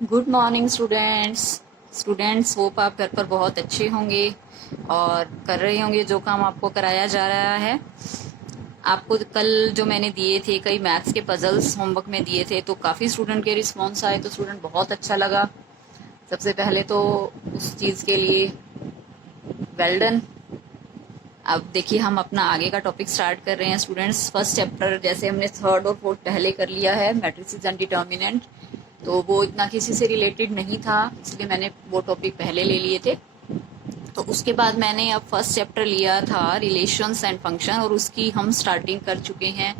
Good morning students hope आप घर पर बहुत अच्छे होंगे और कर रहे होंगे जो काम आपको कराया जा रहा है। आपको कल जो मैंने दिए थे कई मैथ्स के पजल्स होमवर्क में दिए थे, तो काफ़ी स्टूडेंट के रिस्पॉन्स आए, तो स्टूडेंट बहुत अच्छा लगा। सबसे पहले तो उस चीज़ के लिए वेल डन। अब देखिए हम अपना आगे का टॉपिक स्टार्ट कर रहे हैं स्टूडेंट्स। फर्स्ट चैप्टर जैसे हमने थर्ड और फोर्थ पहले कर लिया है, मैट्रिसेस एंड डिटर्मिनेंट, तो वो इतना किसी से रिलेटेड नहीं था, इसलिए मैंने वो टॉपिक पहले ले लिए थे। तो उसके बाद मैंने अब फर्स्ट चैप्टर लिया था रिलेशंस एंड फंक्शन, और उसकी हम स्टार्टिंग कर चुके हैं।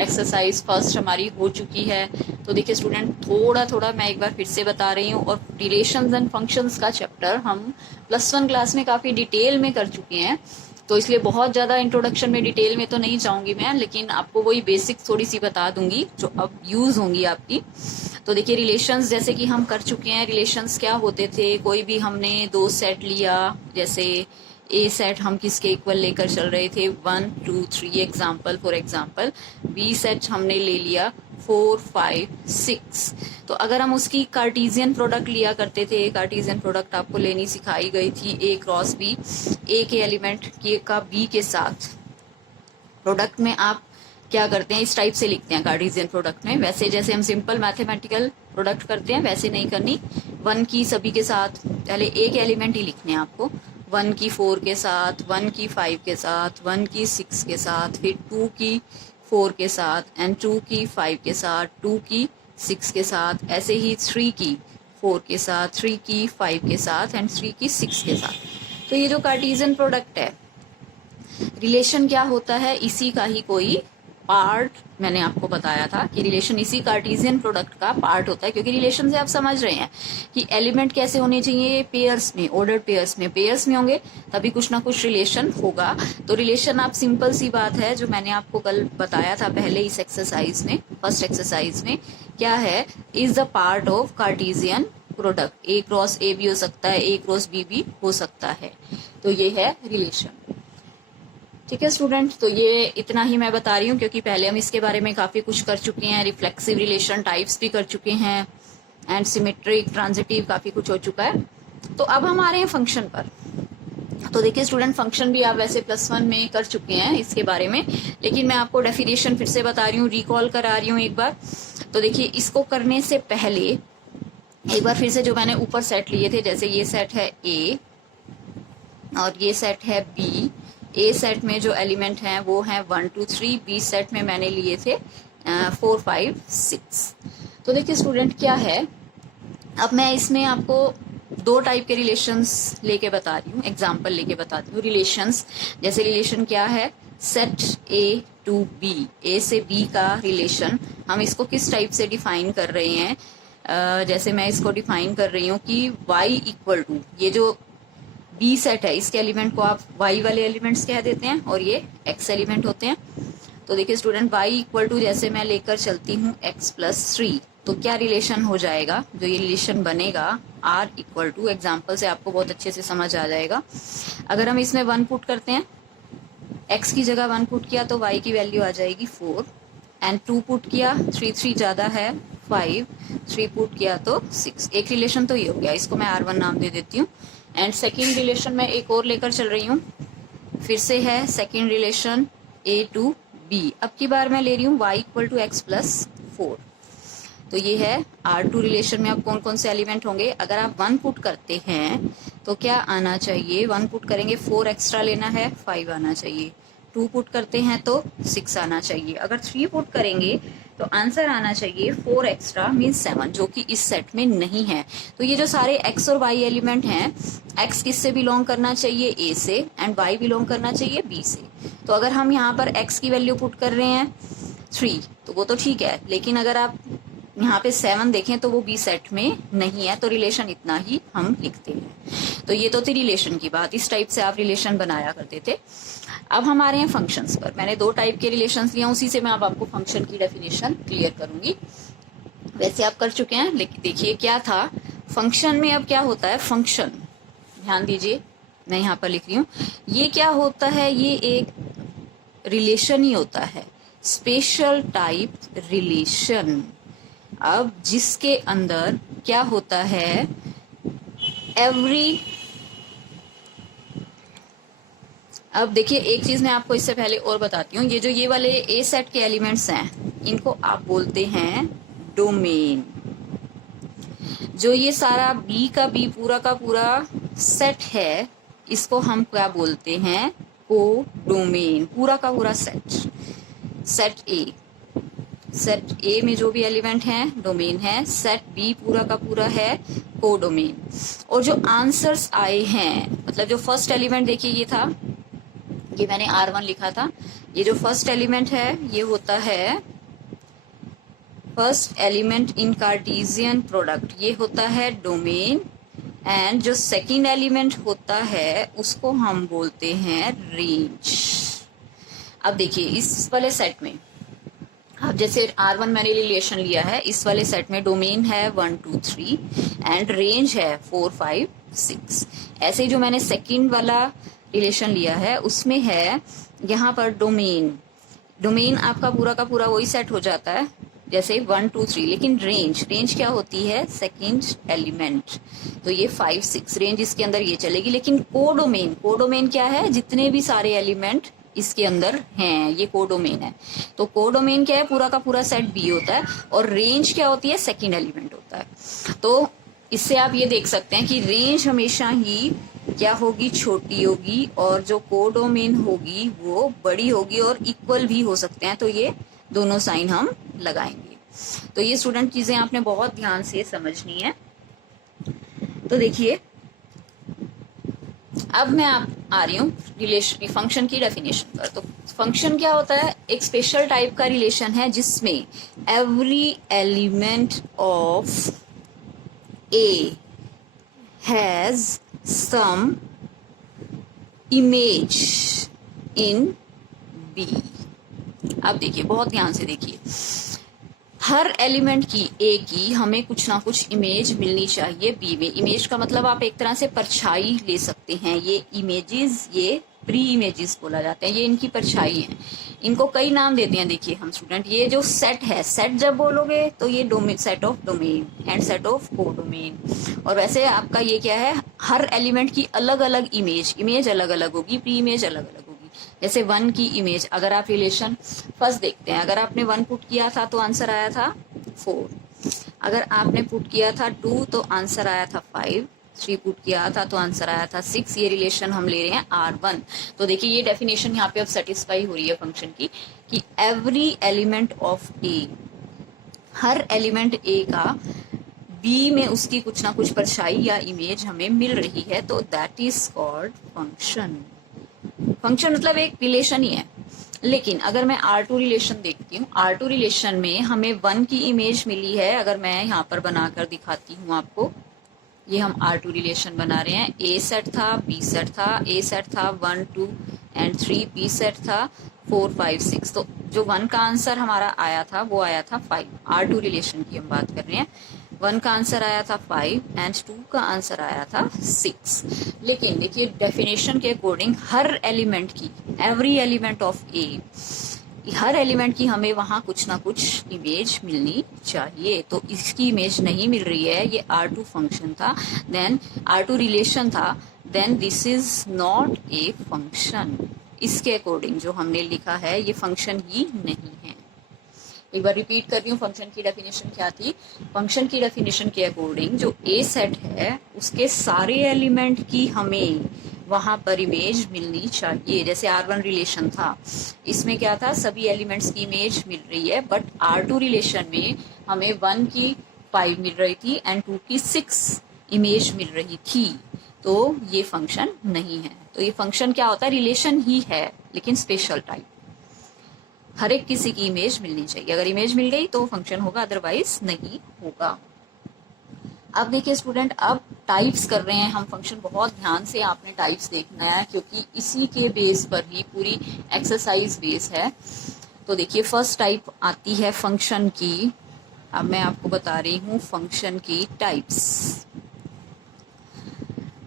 एक्सरसाइज फर्स्ट हमारी हो चुकी है। तो देखिए स्टूडेंट, थोड़ा थोड़ा मैं एक बार फिर से बता रही हूँ, और रिलेशंस एंड फंक्शंस का चैप्टर हम +1 क्लास में काफ़ी डिटेल में कर चुके हैं, तो इसलिए बहुत ज़्यादा इंट्रोडक्शन में डिटेल में तो नहीं जाऊंगी मैं, लेकिन आपको वही बेसिक थोड़ी सी बता दूंगी जो अब यूज़ होंगी आपकी। तो देखिए रिलेशंस जैसे कि हम कर चुके हैं। रिलेशंस क्या होते थे, कोई भी हमने दो सेट लिया, जैसे ए सेट हम किसके इक्वल लेकर चल रहे थे 1 2 3 example, for example B set हमने ले लिया 4 5 6। तो अगर हम उसकी कार्टीजियन प्रोडक्ट लिया करते थे, कार्टीजियन प्रोडक्ट आपको लेनी सिखाई गई थी ए क्रॉस बी, ए के एलिमेंट का बी के साथ प्रोडक्ट में आप क्या करते हैं, इस टाइप से लिखते हैं कार्टेशियन प्रोडक्ट में। वैसे जैसे हम सिंपल मैथमेटिकल प्रोडक्ट करते हैं वैसे नहीं करनी। 1 की सभी के साथ पहले एक एलिमेंट ही लिखने हैं आपको, 1 की 4 के साथ, 1 की 5 के साथ, 1 की 6 के साथ, फिर 2 की 4 के साथ एंड 2 की 5 के साथ, 2 की 6 के साथ, ऐसे ही 3 की 4 के साथ, 3 की 5 के साथ एंड 3 की 6 के साथ। तो ये जो कार्टेशियन प्रोडक्ट है, रिलेशन क्या होता है, इसी का ही कोई पार्ट मैंने आपको बताया था कि रिलेशन इसी कार्टेशियन प्रोडक्ट का पार्ट होता है। क्योंकि रिलेशन से आप समझ रहे हैं कि एलिमेंट कैसे होने चाहिए, पेयर्स में, ऑर्डर्ड पेयर्स में होंगे तभी कुछ ना कुछ रिलेशन होगा। तो रिलेशन आप सिंपल सी बात है जो मैंने आपको कल बताया था पहले इस एक्सरसाइज में, फर्स्ट एक्सरसाइज में, क्या है, is the part of Cartesian product. A cross ए भी हो सकता है, ए क्रॉस बी भी हो सकता है। तो ये है रिलेशन। ठीक है स्टूडेंट, तो ये इतना ही मैं बता रही हूँ क्योंकि पहले हम इसके बारे में काफ़ी कुछ कर चुके हैं। रिफ्लेक्सिव रिलेशन टाइप्स भी कर चुके हैं, एंड सिमेट्रिक, ट्रांजिटिव, काफ़ी कुछ हो चुका है। तो अब हम आ रहे हैं फंक्शन पर। तो देखिए स्टूडेंट, फंक्शन भी आप वैसे +1 में कर चुके हैं इसके बारे में, लेकिन मैं आपको डेफिनेशन फिर से बता रही हूँ, रिकॉल करा रही हूँ एक बार। तो देखिए इसको करने से पहले एक बार फिर से जो मैंने ऊपर सेट लिए थे, जैसे ये सेट है ए और ये सेट है बी। ए सेट में जो एलिमेंट हैं वो हैं 1 2 3, बी सेट में मैंने लिए थे 4 5 6। तो देखिए स्टूडेंट क्या है, अब मैं इसमें आपको दो टाइप के रिलेशंस लेके बता रही हूँ, एग्जाम्पल लेके बताती हूँ। रिलेशंस जैसे रिलेशन क्या है, सेट ए टू बी, ए से बी का रिलेशन, हम इसको किस टाइप से डिफाइन कर रहे हैं। जैसे मैं इसको डिफाइन कर रही हूँ कि y इक्वल टू, ये जो बी सेट है इसके एलिमेंट को आप y वाले एलिमेंट्स कह देते हैं और ये x एलिमेंट होते हैं। तो देखिए स्टूडेंट, y इक्वल टू जैसे मैं लेकर चलती हूँ x+3, तो क्या रिलेशन हो जाएगा, जो ये रिलेशन बनेगा r इक्वल टू, एग्जाम्पल से आपको बहुत अच्छे से समझ आ जाएगा। अगर हम इसमें 1 पुट करते हैं, x की जगह 1 पुट किया तो y की वैल्यू आ जाएगी 4, एंड 2 पुट किया, 3 3 ज़्यादा है 5, 3 पुट किया तो 6। एक रिलेशन तो ये हो गया, इसको मैं R1 नाम दे देती हूँ। एंड सेकेंड रिलेशन में एक और लेकर चल रही हूँ, फिर से है second relation A to B। अब की बार मैं ले रही हूँ y इक्वल टू x+4। तो ये है R2 रिलेशन में अब कौन कौन से एलिमेंट होंगे। अगर आप 1 पुट करते हैं तो क्या आना चाहिए, 1 पुट करेंगे 4 एक्स्ट्रा लेना है, 5 आना चाहिए। 2 पुट करते हैं तो 6 आना चाहिए। अगर 3 पुट करेंगे तो आंसर आना चाहिए 4 एक्स्ट्रा मीन्स 7, जो कि इस सेट में नहीं है। तो ये जो सारे x और y एलिमेंट हैं, x किससे बिलोंग करना चाहिए, a से, एंड y बिलोंग करना चाहिए b से। तो अगर हम यहाँ पर x की वैल्यू पुट कर रहे हैं 3 तो वो तो ठीक है, लेकिन अगर आप यहाँ पे 7 देखें तो वो बी सेट में नहीं है, तो रिलेशन इतना ही हम लिखते हैं। तो ये तो थी रिलेशन की बात, इस टाइप से आप रिलेशन बनाया करते थे। अब हम आ रहे हैं फंक्शंस पर। मैंने दो टाइप के रिलेशंस लिए, उसी से मैं अब आपको फंक्शन की डेफिनेशन क्लियर करूंगी। वैसे आप कर चुके हैं, लेकिन देखिए क्या था फंक्शन में। अब क्या होता है फंक्शन, ध्यान दीजिए, मैं यहाँ पर लिख रही हूँ, ये क्या होता है, ये एक रिलेशन ही होता है, स्पेशल टाइप रिलेशन। अब जिसके अंदर क्या होता है, एवरी, अब देखिए एक चीज मैं आपको इससे पहले और बताती हूँ, ये जो ये वाले ए सेट के एलिमेंट्स हैं इनको आप बोलते हैं डोमेन। जो ये सारा बी का बी पूरा का पूरा सेट है इसको हम क्या बोलते हैं, को डोमेन, पूरा का पूरा सेट। सेट ए, सेट ए में जो भी एलिमेंट हैं डोमेन है, सेट बी पूरा का पूरा है को डोमेन। और जो आंसर्स आए हैं, मतलब जो फर्स्ट एलिमेंट देखिए ये था, ये मैंने R1 लिखा था, ये जो फर्स्ट एलिमेंट है ये होता है first element in Cartesian product, ये होता है डोमेन। एंड जो सेकंड एलिमेंट होता है उसको हम बोलते हैं रेंज। अब देखिए इस वाले सेट में, अब जैसे R1 मैंने रिलेशन लिया है, इस वाले सेट में डोमेन है 1 2 3 एंड रेंज है 4 5 6। ऐसे ही जो मैंने सेकंड वाला रिलेशन लिया है उसमें है यहाँ पर डोमेन, डोमेन आपका पूरा का पूरा वही सेट हो जाता है जैसे 1 2 3, लेकिन रेंज, रेंज क्या होती है, सेकंड एलिमेंट, तो ये 5 6 रेंज इसके अंदर ये चलेगी। लेकिन कोडोमेन, कोडोमेन क्या है, जितने भी सारे एलिमेंट इसके अंदर हैं ये कोडोमेन है। तो कोडोमेन क्या है, पूरा का पूरा सेट बी होता है, और रेंज क्या होती है, सेकंड एलिमेंट होता है। तो इससे आप ये देख सकते हैं कि रेंज हमेशा ही क्या होगी, छोटी होगी, और जो कोडोमेन होगी वो बड़ी होगी, और इक्वल भी हो सकते हैं। तो ये दोनों साइन हम लगाएंगे। तो ये स्टूडेंट चीजें आपने बहुत ध्यान से समझनी है। तो देखिए अब मैं आ रही हूँ रिलेशन, फंक्शन की डेफिनेशन पर। तो फंक्शन क्या होता है, एक स्पेशल टाइप का रिलेशन है जिसमें every element of A has some image in B. अब देखिए बहुत ध्यान से देखिए, हर एलिमेंट की ए की हमें कुछ ना कुछ इमेज मिलनी चाहिए बी में। इमेज का मतलब आप एक तरह से परछाई ले सकते हैं। ये इमेजेस, ये प्री इमेजेस बोला जाता है, ये इनकी परछाई है। इनको कई नाम देते हैं। देखिए हम स्टूडेंट, ये जो सेट है, सेट जब बोलोगे तो ये domain, set of domain and set of codomain. और वैसे आपका ये क्या है, हर एलिमेंट की अलग अलग इमेज, इमेज अलग अलग होगी, प्री इमेज अलग अलग होगी। जैसे 1 की इमेज, अगर आप रिलेशन फर्स्ट देखते हैं, अगर आपने 1 पुट किया था तो आंसर आया था 4, अगर आपने पुट किया था 2 तो आंसर आया था 5, 3 पुट किया था तो आंसर आया था 6। ये रिलेशन हम ले रहे हैं R1। तो देखिए ये डेफिनेशन यहाँ पे अब सेटिस्फाई हो रही है फंक्शन की, कि एवरी एलिमेंट ऑफ ए, हर एलिमेंट ए का बी में उसकी कुछ ना कुछ परछाई या इमेज हमें मिल रही है, तो that is called function. Function मतलब एक रिलेशन ही है। लेकिन अगर मैं R2 रिलेशन देखती हूँ, R2 रिलेशन में हमें 1 की इमेज मिली है। अगर मैं यहाँ पर बनाकर दिखाती हूँ आपको, ये हम R2 रिलेशन बना रहे हैं। A सेट था, B सेट था, A सेट था 1 2 एंड 3, B सेट था 4 5 6। तो जो 1 का आंसर हमारा आया था वो आया था 5। R2 रिलेशन की हम बात कर रहे हैं। 1 का आंसर आया था 5 एंड 2 का आंसर आया था 6। लेकिन देखिए डेफिनेशन के अकॉर्डिंग हर एलिमेंट की, एवरी एलिमेंट ऑफ ए, हर एलिमेंट की हमें वहां कुछ ना कुछ इमेज मिलनी चाहिए। तो इसकी इमेज नहीं मिल रही है, ये R2 फंक्शन था, देन R2 रिलेशन था, then this is not a function. इसके अकॉर्डिंग जो हमने लिखा है ये फंक्शन ही नहीं है। एक बार रिपीट कर रही हूँ, फंक्शन की डेफिनेशन क्या थी। फंक्शन की डेफिनेशन के अकॉर्डिंग जो ए सेट है उसके सारे एलिमेंट की हमें वहां पर इमेज मिलनी चाहिए। जैसे R1 रिलेशन था, इसमें क्या था, सभी एलिमेंट्स की इमेज मिल रही है, बट R2 रिलेशन में हमें 1 की 5 मिल रही थी एंड 2 की 6 इमेज मिल रही थी। तो ये फंक्शन नहीं है। तो ये फंक्शन क्या होता है, रिलेशन ही है लेकिन स्पेशल टाइप। हर एक किसी की इमेज मिलनी चाहिए, अगर इमेज मिल गई तो फंक्शन होगा, अदरवाइज नहीं होगा। अब देखिए स्टूडेंट, अब टाइप्स कर रहे हैं हम फंक्शन। बहुत ध्यान से आपने टाइप्स देखना है क्योंकि इसी के बेस पर ही पूरी एक्सरसाइज बेस है। तो देखिए फर्स्ट टाइप आती है फंक्शन की। अब मैं आपको बता रही हूँ फंक्शन की टाइप्स।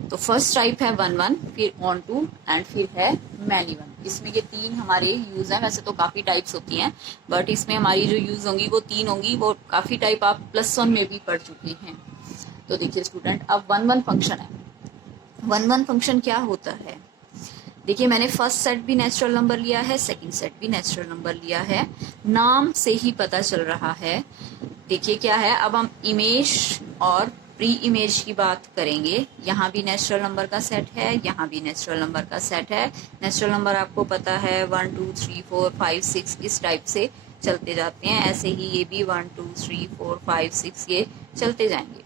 तो फर्स्ट टाइप है 1 1, फिर ऑन टू एंड फिर है मैनी वन। इसमें ये 3 हमारे यूज हैं। वैसे तो काफी टाइप्स होती हैं बट इसमें हमारी जो यूज होंगी वो 3 होंगी। वो काफी टाइप आप +1 में भी पढ़ चुके हैं। तो देखिए स्टूडेंट, अब 1 1 फंक्शन है। 1 1 फंक्शन क्या होता है? देखिए मैंने फर्स्ट सेट भी नेचुरल नंबर लिया है, सेकंड सेट भी नेचुरल नंबर लिया है, नाम से ही पता चल रहा है। देखिए क्या है, अब हम इमेज और प्री इमेज की बात करेंगे। यहाँ भी नेचुरल नंबर का सेट है, यहाँ भी नेचुरल नंबर का सेट है। नेचुरल नंबर आपको पता है 1 2 3 4 5 6 इस टाइप से चलते जाते हैं, ऐसे ही ये भी 1 2 3 4 5 6 ये चलते जाएंगे।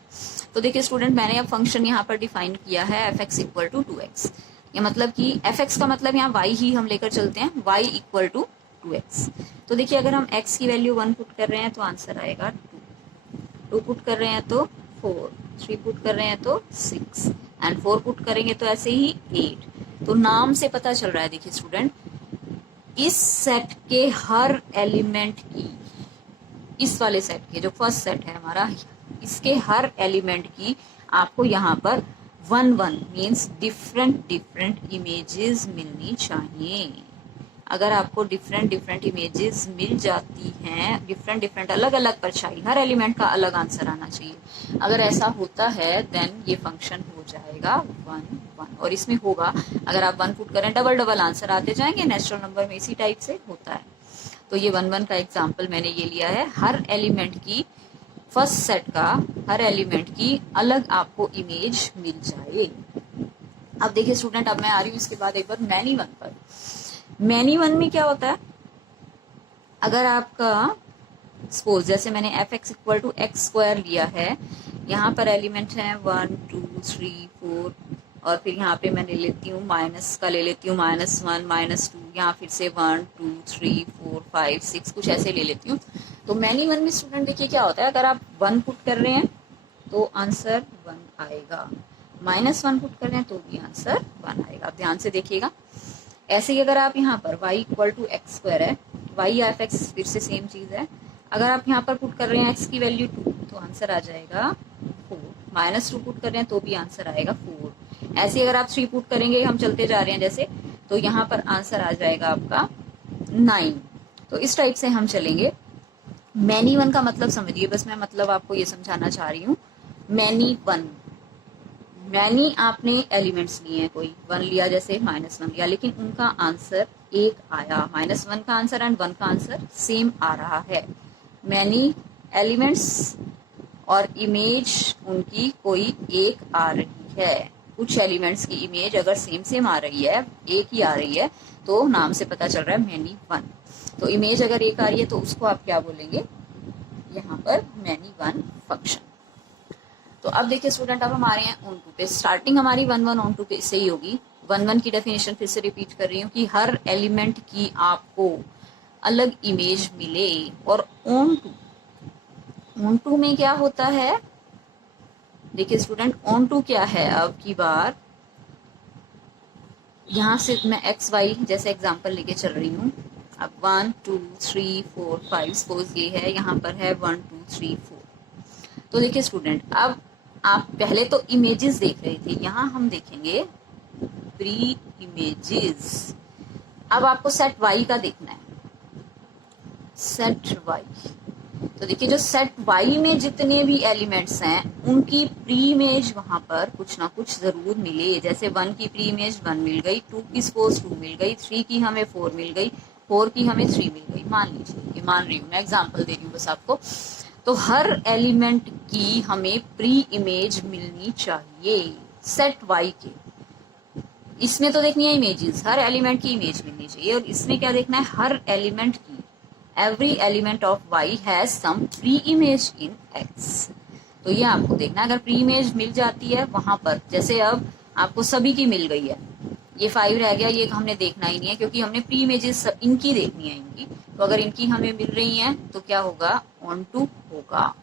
तो देखिए स्टूडेंट, मैंने अब फंक्शन यहाँ पर डिफाइन किया है f x equal to 2x। ये मतलब कि एफ एक्स का मतलब यहाँ y ही हम लेकर चलते हैं, y इक्वल टू 2x। तो देखिए अगर हम x की वैल्यू 1 पुट कर रहे हैं तो आंसर आएगा 2, 2 पुट कर रहे हैं तो 4, 3 पुट कर रहे हैं तो 6 एंड 4 पुट करेंगे तो ऐसे ही 8। तो नाम से पता चल रहा है देखिए स्टूडेंट, इस सेट के हर एलिमेंट की, इस वाले सेट के जो फर्स्ट सेट है हमारा, इसके हर एलिमेंट की आपको यहाँ पर 1 1 मीन्स डिफरेंट इमेजेस मिलनी चाहिए। अगर आपको डिफरेंट इमेजेस मिल जाती हैं, डिफरेंट अलग अलग परछाई, हर एलिमेंट का अलग आंसर आना चाहिए। अगर ऐसा होता है देन ये फंक्शन हो जाएगा 1 1। और इसमें होगा, अगर आप 1 पुट करें डबल आंसर आते जाएंगे, नेचुरल नंबर में इसी टाइप से होता है। तो ये 1 1 का एग्जाम्पल मैंने ये लिया है। हर एलिमेंट की, फर्स्ट सेट का हर एलिमेंट की अलग आपको इमेज मिल जाए। अब देखिए स्टूडेंट, अब मैं आ रही हूँ इसके बाद एक बार मैनी वन पर। मैनी वन में क्या होता है, अगर आपका सपोज जैसे मैंने f x equal to x square लिया है, यहाँ पर एलिमेंट है 1 2 3 4 और फिर यहाँ पे मैं ले लेती हूँ माइनस का, ले लेती हूँ -1 -2, यहाँ फिर से 1 2 3 4 5 6 कुछ ऐसे ले लेती हूँ। तो मैनी वन में स्टूडेंट देखिए क्या होता है, अगर आप 1 पुट कर रहे हैं तो आंसर 1 आएगा, -1 पुट कर रहे हैं तो भी आंसर 1 आएगा। आप ध्यान से देखिएगा। ऐसे ही अगर आप यहाँ पर y equal to x square है, y या एफ एक्स फिर से सेम चीज है, अगर आप यहाँ पर पुट कर रहे हैं x की वैल्यू 2 तो आंसर आ जाएगा 4, -2 पुट कर रहे हैं तो भी आंसर आएगा 4। ऐसे ही अगर आप 3 पुट करेंगे, हम चलते जा रहे हैं जैसे, तो यहाँ पर आंसर आ जाएगा आपका 9। तो इस टाइप से हम चलेंगे। मैनी वन का मतलब समझिए, बस मैं मतलब आपको ये समझाना चाह रही हूँ। मैनी वन, मैनी आपने एलिमेंट्स लिए हैं, कोई 1 लिया जैसे -1 लिया, लेकिन उनका आंसर 1 आया। -1 का आंसर एंड 1 का आंसर सेम आ रहा है। मैनी एलिमेंट्स और इमेज उनकी कोई एक आ रही है। कुछ एलिमेंट्स की इमेज अगर सेम आ रही है, एक ही आ रही है, तो नाम से पता चल रहा है मैनी वन। तो इमेज अगर एक आ रही है तो उसको आप क्या बोलेंगे, यहाँ पर मैनी वन फंक्शन। तो अब देखिए स्टूडेंट, अब हम आ रहे हैं ऑन टू पे। स्टार्टिंग हमारी 1 1 ऑन टू पे से ही होगी। 1 1 की डेफिनेशन फिर से रिपीट कर रही हूँ कि हर एलिमेंट की आपको अलग इमेज मिले। और ऑन टू में क्या होता है, देखिए स्टूडेंट, ऑन टू क्या है, अब की बार यहाँ से मैं एक्स वाई जैसे एग्जाम्पल लेके चल रही हूँ। अब 1 2 3 4 5 सपोज ये है, यहाँ पर है 1 2 3 4। तो देखिए स्टूडेंट, अब आप पहले तो इमेजेस देख रहे थे, यहाँ हम देखेंगे प्री इमेजेस। अब आपको सेट वाई का देखना है, सेट वाई। तो देखिए जो सेट वाई में जितने भी एलिमेंट्स हैं उनकी प्री इमेज वहां पर कुछ ना कुछ जरूर मिले। जैसे 1 की प्री इमेज 1 मिल गई, 2 की सपोज 2 मिल गई, 3 की हमें 4 मिल गई, 4 की हमें 3 मिल गई। मान लीजिए, ये मान रही हूँ मैं, एग्जाम्पल दे रही हूँ बस आपको। तो हर एलिमेंट की हमें प्री इमेज मिलनी चाहिए सेट वाई के। इसमें तो देखनी है इमेजेस, हर एलिमेंट की इमेज मिलनी चाहिए। और इसमें क्या देखना है, हर एलिमेंट की, every element of y has some pre image in x। तो ये आपको देखना है। अगर प्री इमेज मिल जाती है वहां पर, जैसे अब आपको सभी की मिल गई है, ये 5 रह गया, ये हमने देखना ही नहीं है क्योंकि हमने प्री इमेजेस इनकी देखनी है, इनकी। तो अगर इनकी हमें मिल रही है तो क्या होगा, ऑन टू होगा।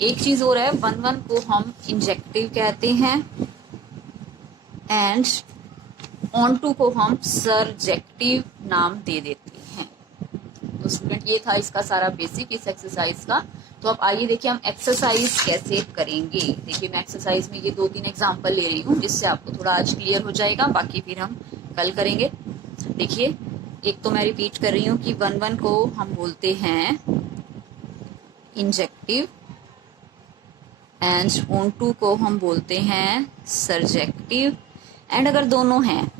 एक चीज और है, 1 1 को हम इंजेक्टिव कहते हैं एंड ऑन टू को हम सरजेक्टिव नाम दे देते हैं। तो स्टूडेंट, ये था इसका सारा बेसिक इस एक्सरसाइज का। तो अब आइए देखिए हम एक्सरसाइज कैसे करेंगे। देखिए मैं एक्सरसाइज में ये 2-3 एग्जांपल ले रही हूँ जिससे आपको थोड़ा आज क्लियर हो जाएगा, बाकी फिर हम कल करेंगे। देखिए, एक तो मैं रिपीट कर रही हूँ कि 1 1 को हम बोलते हैं इंजेक्टिव एंड ऑन टू को हम बोलते हैं सर्जेक्टिव। एंड अगर दोनों हैं,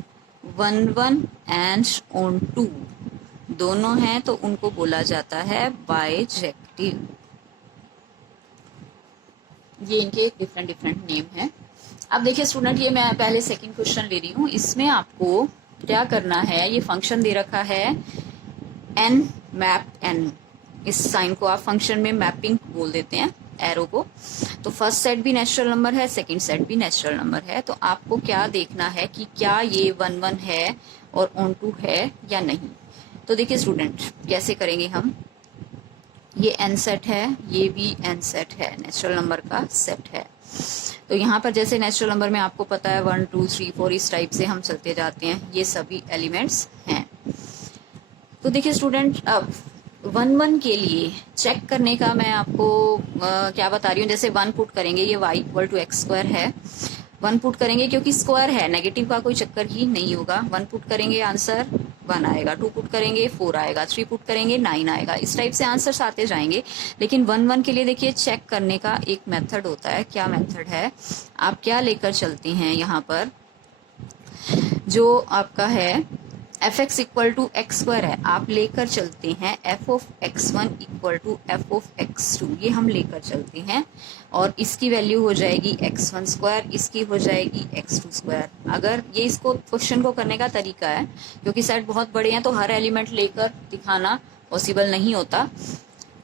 one one and onto दोनों हैं, तो उनको बोला जाता है बाइजेक्टिव। ये इनके डिफरेंट डिफरेंट नेम है। अब देखिए स्टूडेंट, ये मैं पहले सेकंड क्वेश्चन ले रही हूँ। इसमें आपको क्या करना है, ये फंक्शन दे रखा है एन मैप एन। इस साइन को आप फंक्शन में मैपिंग बोल देते हैं, एरो को। तो फर्स्ट सेट भी नेचुरल नंबर है, सेकंड सेट भी नेचुरल नंबर है। तो आपको क्या देखना है कि क्या ये 1 1 है और ऑन टू है या नहीं। तो देखिए स्टूडेंट, कैसे करेंगे हम। ये एन सेट है, ये भी एन सेट है, नेचुरल नंबर का सेट है। तो यहाँ पर जैसे नेचुरल नंबर में आपको पता है 1 2 3 4 इस टाइप से हम चलते जाते हैं, ये सभी एलिमेंट्स हैं। तो देखिए स्टूडेंट, अब 1 1 के लिए चेक करने का मैं आपको क्या बता रही हूँ। जैसे 1 पुट करेंगे, ये y equal to x square है। 1 पुट करेंगे क्योंकि स्क्वायर है, नेगेटिव का कोई चक्कर ही नहीं होगा। 1 पुट करेंगे आंसर 1 आएगा, 2 पुट करेंगे 4 आएगा, 3 पुट करेंगे 9 आएगा। इस टाइप से आंसर्स आते जाएंगे। लेकिन 1 1 के लिए देखिए चेक करने का एक मेथड होता है। क्या मेथड है, आप क्या लेकर चलते हैं यहाँ पर, जो आपका है f x equal to x square है, आप लेकर चलते हैं f of x one equal to f of x two, ये हम लेकर चलते हैं। और इसकी वैल्यू हो जाएगी एक्स वन स्क्वायर, इसकी हो जाएगी एक्स टू स्क्वायर। अगर ये इसको क्वेश्चन को करने का तरीका है, क्योंकि सेट बहुत बड़े हैं तो हर एलिमेंट लेकर दिखाना पॉसिबल नहीं होता।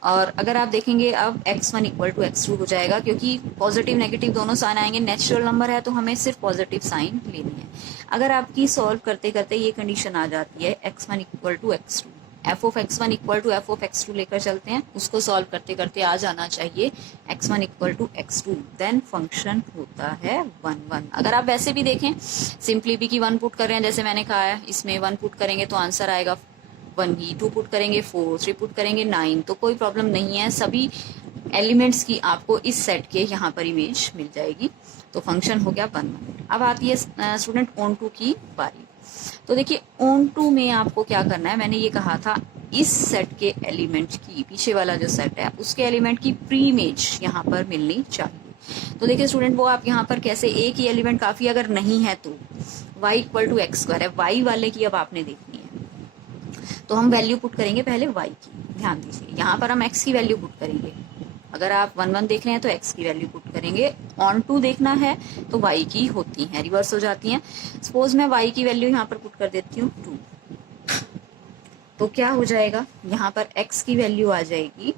और अगर आप देखेंगे अब x1 equal to x to हो जाएगा, क्योंकि पॉजिटिव नेगेटिव दोनों साइन आएंगे। नेचुरल नंबर है तो हमें सिर्फ पॉजिटिव साइन लेनी है। अगर आपकी सॉल्व करते करते ये कंडीशन आ जाती है x1 equal to x two, f of x1 equal to f of x2 लेकर चलते हैं, उसको सॉल्व करते करते आ जाना चाहिए x1 equal to x2, then function होता है 1 1। अगर आप वैसे भी देखें सिंपली भी कि 1 पुट कर रहे हैं, जैसे मैंने कहा है, इसमें 1 पुट करेंगे तो आंसर आएगा 1 ही, 2 पुट करेंगे 4, 3 पुट करेंगे 9, तो कोई प्रॉब्लम नहीं है। सभी एलिमेंट्स की आपको इस सेट के यहाँ पर इमेज मिल जाएगी। तो फंक्शन हो गया 1 1। अब आती है स्टूडेंट ऑन टू की बारी। तो देखिए ऑन टू में आपको क्या करना है, मैंने ये कहा था इस सेट के एलिमेंट की, पीछे वाला जो सेट है उसके एलिमेंट की प्री इमेज यहाँ पर मिलनी चाहिए। तो देखिए स्टूडेंट, वो आप यहाँ पर कैसे, एक ही एलिमेंट काफी, अगर नहीं है तो y equal to x square है, y वाले की अब आपने देखनी है। तो हम वैल्यू पुट करेंगे पहले y की, ध्यान दीजिए यहाँ पर हम x की वैल्यू पुट करेंगे। अगर आप 1 1 देख रहे हैं तो x की वैल्यू पुट करेंगे, ऑन टू देखना है तो y की होती हैं, रिवर्स हो जाती हैं। सपोज मैं y की वैल्यू यहाँ पर पुट कर देती हूँ 2, तो क्या हो जाएगा, यहाँ पर x की वैल्यू आ जाएगी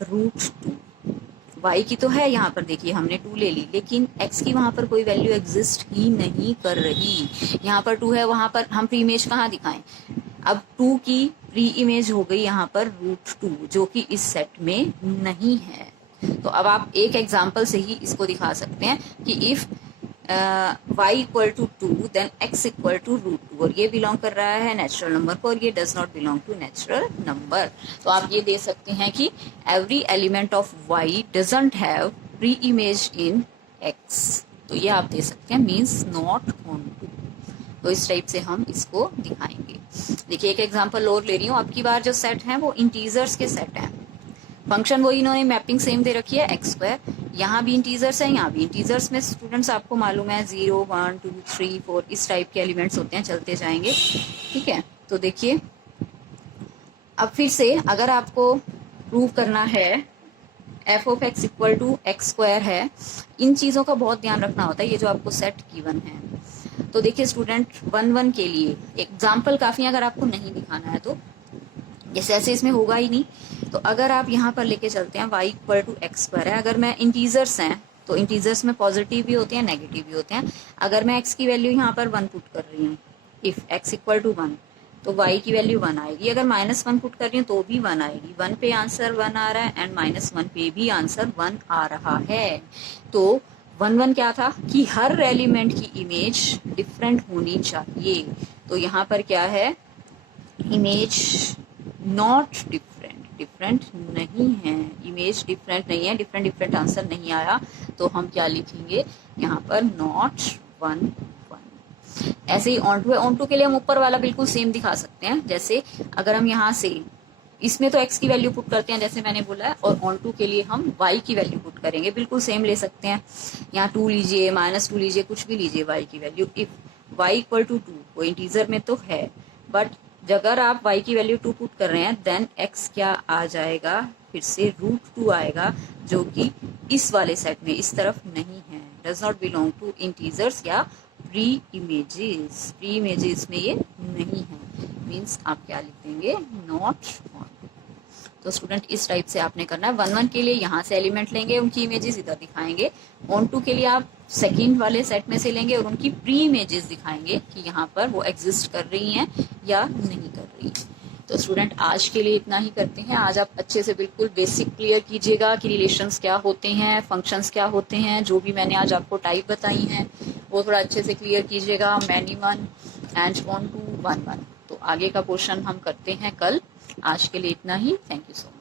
√2। y की तो है यहाँ पर, देखिए हमने 2 ले ली, लेकिन x की वहां पर कोई वैल्यू एग्जिस्ट ही नहीं कर रही। यहाँ पर 2 है, वहां पर हम प्री इमेज कहाँ दिखाएं। अब 2 की प्री इमेज हो गई यहाँ पर √2, जो कि इस सेट में नहीं है। तो अब आप एक एग्जाम्पल से ही इसको दिखा सकते हैं कि if y equal to 2 then x equal to √2, और ये बिलोंग कर रहा है नेचुरल नंबर को और ये does not belong to natural number. तो आप ये दे सकते हैं कि every element of y doesn't have pre image in x। तो ये आप दे सकते हैं, मीन्स नॉट ऑन टू। तो इस टाइप से हम इसको दिखाएंगे। देखिए एक एग्जांपल और ले रही हूँ। अब की बार जो सेट है वो इंटीजर्स के सेट हैं। फंक्शन वो इन्होंने मैपिंग सेम दे रखी है एक्स स्क्वायर, यहाँ भी इंटीजर्स है, यहाँ भी इंटीजर्स में स्टूडेंट्स आपको मालूम है 0 1 2 3 4 इस टाइप के एलिमेंट्स होते हैं, चलते जाएंगे। ठीक है, तो देखिए अब फिर से अगर आपको प्रूव करना है f of x equal to x square है, इन चीज़ों का बहुत ध्यान रखना होता है, ये जो आपको सेट गिवन है। तो देखिए स्टूडेंट 1 1 के लिए एग्जाम्पल काफ़ी है, अगर आपको नहीं दिखाना है तो जैसे ऐसे इसमें होगा ही नहीं। तो अगर आप यहाँ पर लेके चलते हैं y equal to x square है, अगर मैं इंटीजर्स हैं तो इंटीजर्स में पॉजिटिव भी होते हैं नेगेटिव भी होते हैं। अगर मैं x की वैल्यू यहाँ पर 1 पुट कर रही हूँ, इफ x इक्वल टू 1, तो y की वैल्यू 1 आएगी। अगर -1 पुट कर रही हूँ तो भी 1 आएगी। 1 पे आंसर 1 आ रहा है एंड -1 पे भी आंसर 1 आ रहा है। तो 1 1 क्या था कि हर एलिमेंट की इमेज डिफरेंट होनी चाहिए। तो यहाँ पर क्या है, इमेज नॉट डिफरेंट, डिफरेंट नहीं है, इमेज डिफरेंट नहीं है, डिफरेंट आंसर नहीं आया, तो हम क्या लिखेंगे यहाँ पर नॉट 1 1। ऐसे ही ऑन टू है, ऑन टू के लिए हम ऊपर वाला बिल्कुल सेम दिखा सकते हैं। जैसे अगर हम यहाँ से इसमें तो x की वैल्यू पुट करते हैं जैसे मैंने बोला है, और ऑन टू के लिए हम y की वैल्यू पुट करेंगे। बिल्कुल सेम ले सकते हैं, यहाँ 2 लीजिए, -2 लीजिए, कुछ भी लीजिए y की value. If y equal to 2, वो इंटीजर में तो है, बट अगर आप y की वैल्यू 2 पुट कर रहे हैं, देन x क्या आ जाएगा, फिर से √2 आएगा, जो कि इस वाले सेट में इस तरफ नहीं है, does not belong to integers या प्री इमेजेस। प्री इमेजेस में ये नहीं है, मीन्स आप क्या लिख देंगे, नॉट ऑन। तो स्टूडेंट इस टाइप से आपने करना है। 1 के लिए यहाँ से एलिमेंट लेंगे, उनकी इमेजेस इधर दिखाएंगे। ऑन टू के लिए आप सेकंड वाले सेट में से लेंगे और उनकी प्री इमेजेस दिखाएंगे कि यहाँ पर वो एग्जिस्ट कर रही हैं या नहीं कर रही हैं। तो स्टूडेंट आज के लिए इतना ही करते हैं। आज आप अच्छे से बिल्कुल बेसिक क्लियर कीजिएगा कि रिलेशंस क्या होते हैं, फंक्शंस क्या होते हैं, जो भी मैंने आज आपको टाइप बताई हैं वो थोड़ा अच्छे से क्लियर कीजिएगा। Many one and onto 1 1। तो आगे का पोर्शन हम करते हैं कल। आज के लिए इतना ही। Thank you so much.